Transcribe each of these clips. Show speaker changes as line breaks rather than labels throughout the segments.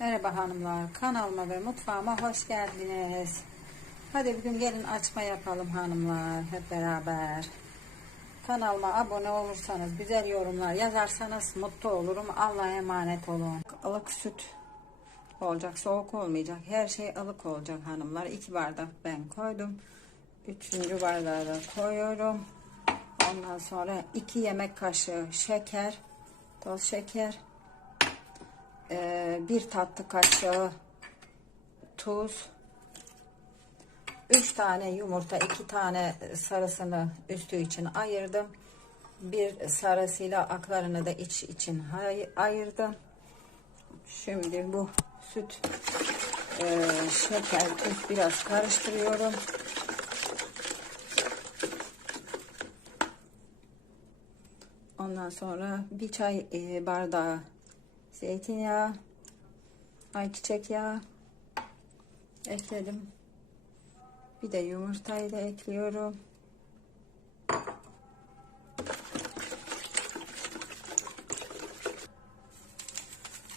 Merhaba hanımlar, kanalıma ve mutfağıma hoş geldiniz. Hadi bugün gelin açma yapalım hanımlar hep beraber. Kanalıma abone olursanız, güzel yorumlar yazarsanız mutlu olurum. Allah'a emanet olun. Ilık süt olacak, soğuk olmayacak. Her şey ılık olacak hanımlar. İki bardak ben koydum. Üçüncü bardağı da koyuyorum. Ondan sonra iki yemek kaşığı şeker, toz şeker. Ee, bir tatlı kaşığı tuz, üç tane yumurta, iki tane sarısını üstü için ayırdım. Bir sarısıyla aklarını da iç için ayırdım. Şimdi bu süt, e, şeker, tuz biraz karıştırıyorum. Ondan sonra bir çay e, bardağı zeytinyağı, ayçiçek yağı ekledim. Bir de yumurtayı da ekliyorum.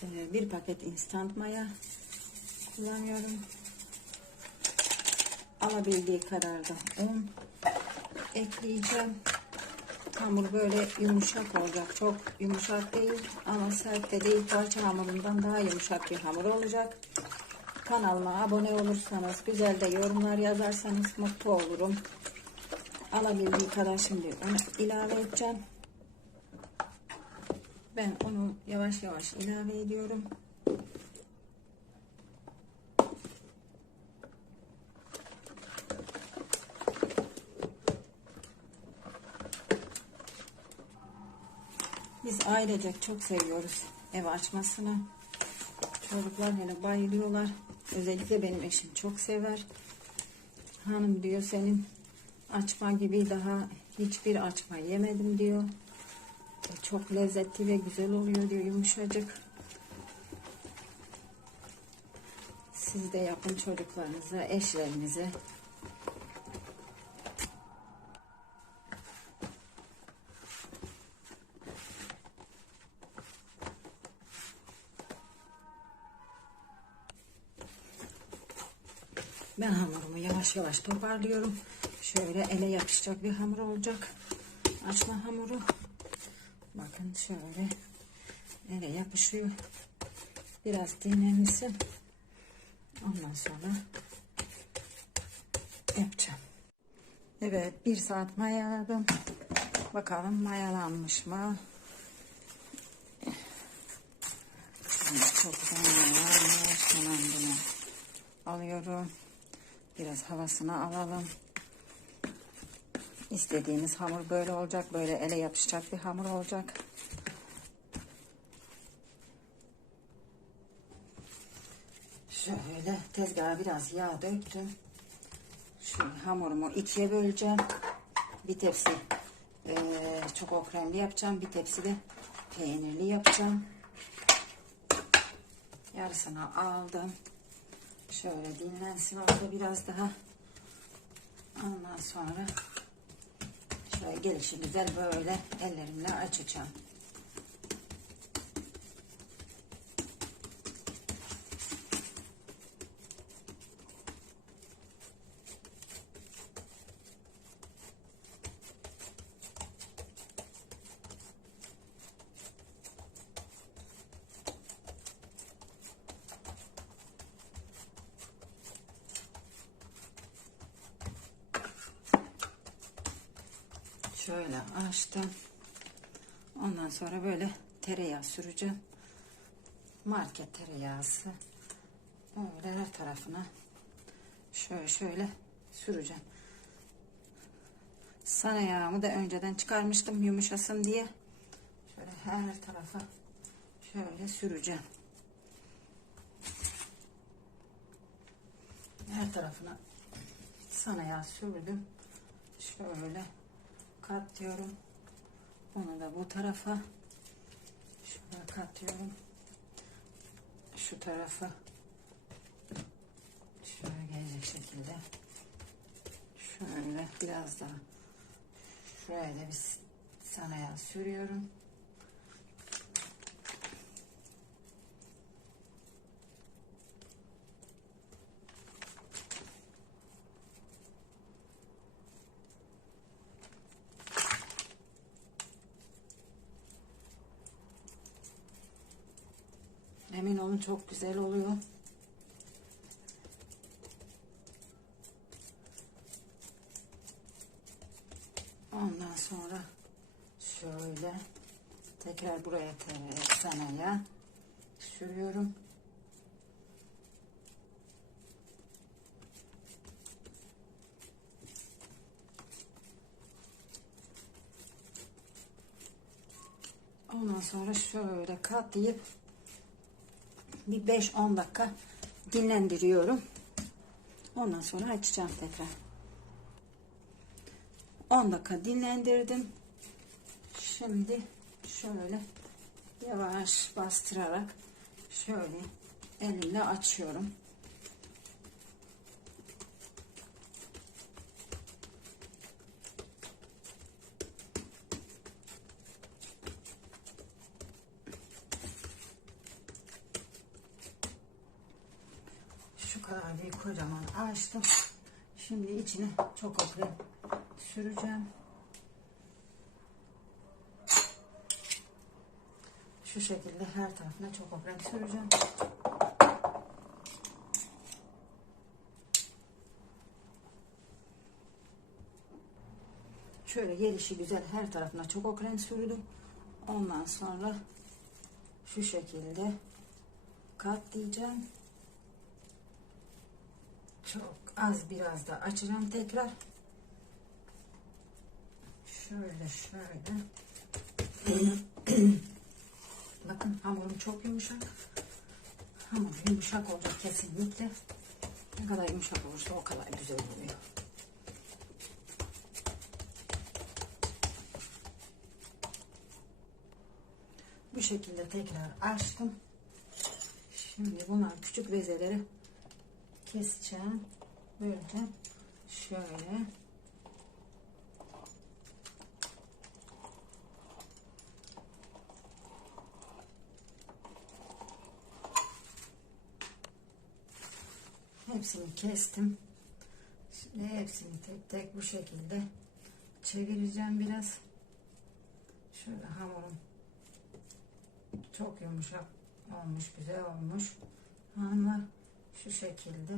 Ee, bir paket instant maya kullanıyorum. Alabildiği kadar da un ekleyeceğim. Hamur böyle yumuşak olacak. Çok yumuşak değil ama sert de değil. Parça hamurundan daha yumuşak bir hamur olacak. Kanalıma abone olursanız, güzel de yorumlar yazarsanız mutlu olurum. Alabildiği kadar şimdi onu ilave edeceğim. Ben onu yavaş yavaş ilave ediyorum. Biz ailecek çok seviyoruz ev açmasını. Çocuklar hele bayılıyorlar. Özellikle benim eşim çok sever. Hanım diyor senin açma gibi daha hiçbir açma yemedim diyor. E, Çok lezzetli ve güzel oluyor diyor yumuşacık. Siz de yapın çocuklarınıza, eşlerinize. Ben hamurumu yavaş yavaş toparlıyorum. Şöyle ele yapışacak bir hamur olacak. Açma hamuru. Bakın şöyle ele yapışıyor. Biraz dinlensin. Ondan sonra yapacağım. Evet bir saat mayaladım. Bakalım mayalanmış mı? Çok güzel mayalanmış. Hemen bunu alıyorum. Biraz havasını alalım. İstediğiniz hamur böyle olacak. Böyle ele yapışacak bir hamur olacak. Şöyle tezgaha biraz yağ döktüm. Şu hamurumu ikiye böleceğim. Bir tepsi eee çoko kremli yapacağım. Bir tepsi de peynirli yapacağım. Yarısını aldım. Şöyle dinlensin orada biraz daha. Ondan sonra şöyle gelişi güzel böyle ellerimle açacağım. Şöyle açtım. Ondan sonra böyle tereyağı süreceğim. Market tereyağısı. Böyle her tarafına şöyle şöyle süreceğim. Sana yağımı da önceden çıkarmıştım yumuşasın diye. Şöyle her tarafa şöyle süreceğim. Her tarafına sana yağ sürdüm. Şöyle katıyorum. Onu da bu tarafa şöyle katıyorum. Şu tarafa şöyle gelecek şekilde şöyle biraz daha şuraya da bir sanaya sürüyorum. Olun çok güzel oluyor. Ondan sonra şöyle tekrar buraya tereyağ sürüyorum. Ondan sonra şöyle katlayıp bir 5-10 dakika dinlendiriyorum. Ondan sonra açacağım tekrar. 10 dakika dinlendirdim. Şimdi şöyle yavaş bastırarak şöyle elimle açıyorum. Şu bir kocaman açtım. Şimdi içine çok okre süreceğim. Şu şekilde her tarafına çok okre süreceğim. Şöyle gelişi güzel her tarafına çok okren sürdüm. Ondan sonra şu şekilde katlayacağım. Çok az biraz da açacağım tekrar. Şöyle şöyle. Bakın hamurum çok yumuşak. Hamur yumuşak olacak kesinlikle. Ne kadar yumuşak olursa o kadar güzel oluyor. Bu şekilde tekrar açtım. Şimdi bunlar küçük bezeleri keseceğim. Böyle şöyle hepsini kestim. Şimdi hepsini tek tek bu şekilde çevireceğim biraz. Şöyle hamurum çok yumuşak olmuş, güzel olmuş. Hanımlar şu şekilde.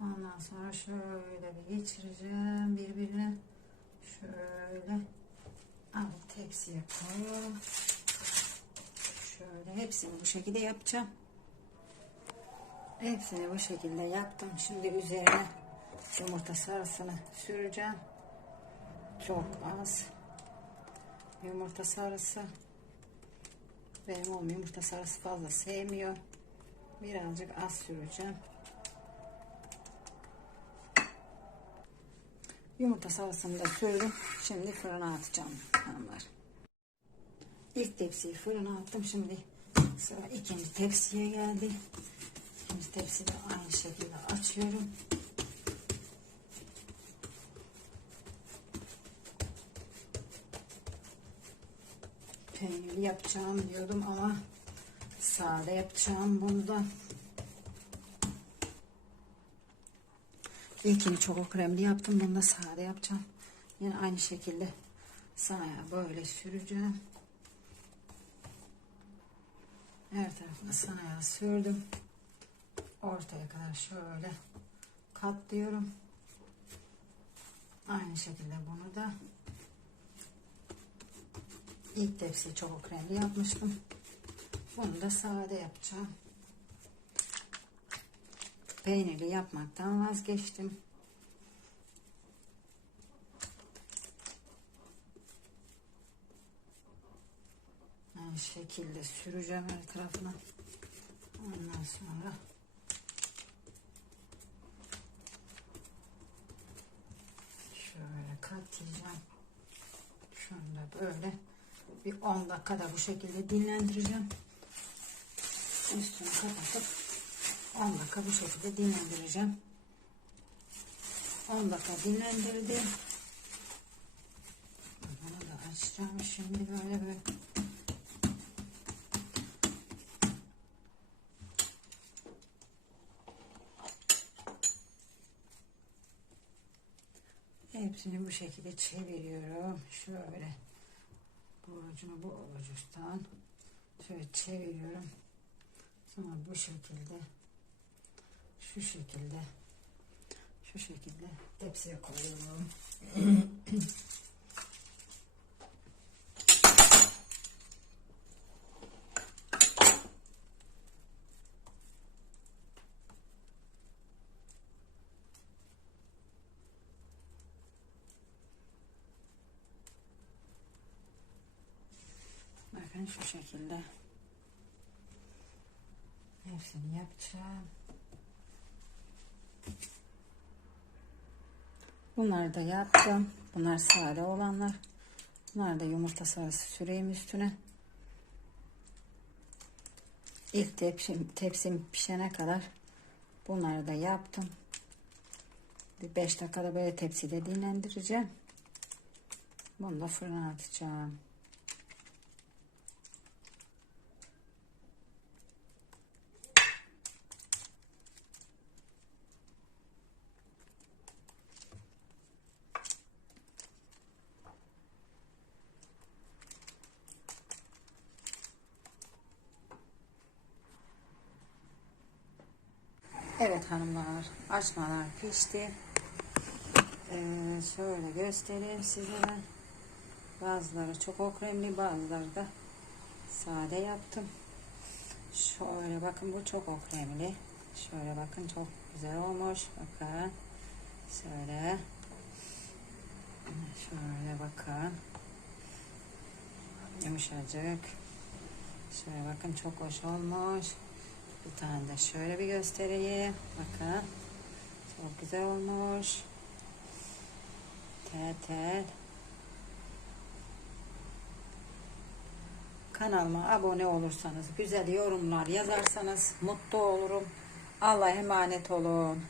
Ondan sonra şöyle bir geçireceğim birbirine. Şöyle. Alıp tepsiye koyuyorum şöyle hepsini bu şekilde yapacağım. Hepsini bu şekilde yaptım. Şimdi üzerine yumurta sarısını süreceğim. Çok az yumurta sarısı. Benim oğlum yumurta sarısı fazla sevmiyor birazcık az süreceğim. Yumurta sarısını da sürdüm. Şimdi fırına atacağım hanımlar. İlk tepsiyi fırına attım. Şimdi sıra ikinci tepsiye geldi. İkinci tepsiyi de aynı şekilde açıyorum. Peynirli yapacağım diyordum ama sade yapacağım bunu da. İlkini çok kremli yaptım. Bunu da sade yapacağım. Yine aynı şekilde sanaya böyle süreceğim. Her tarafına sanaya sürdüm. Ortaya kadar şöyle katlıyorum. Aynı şekilde bunu da ilk tepsi çok kremli yapmıştım. Bunu da sade yapacağım. Peynirli yapmaktan vazgeçtim. Aynı şekilde süreceğim her tarafına. Ondan sonra şöyle katlayacağım. Şunu da böyle bir 10 dakika da bu şekilde dinlendireceğim. Üstünü kapatıp 10 dakika bu şekilde dinlendireceğim. 10 dakika dinlendirdim. Bunu da açacağım şimdi böyle böyle. Hepsini bu şekilde çeviriyorum. Şöyle bu ucunu bu ucundan şöyle çeviriyorum. Sonra bu şekilde şu şekilde şu şekilde tepsiye koyuyorum. Bakın şu şekilde. Hepsini yapacağım. Bunları da yaptım. Bunlar sade olanlar. Bunlar da yumurta sarısı süreyim üstüne. İlk tepsim, tepsim pişene kadar bunları da yaptım. Bir 5 dakikada böyle tepside dinlendireceğim. Bunu da fırına atacağım. Evet hanımlar, açmalar pişti. Ee, şöyle göstereyim sizlere. Bazıları çok okremli, bazıları da sade yaptım. Şöyle bakın bu çok okremli. Şöyle bakın çok güzel olmuş. Bakın. Şöyle. Şöyle bakın. Yumuşacık. Şöyle bakın çok hoş olmuş. Bir tane de şöyle bir göstereyim. Bakın. Çok güzel olmuş. Tel tel. Kanalıma abone olursanız, güzel yorumlar yazarsanız mutlu olurum. Allah'a emanet olun.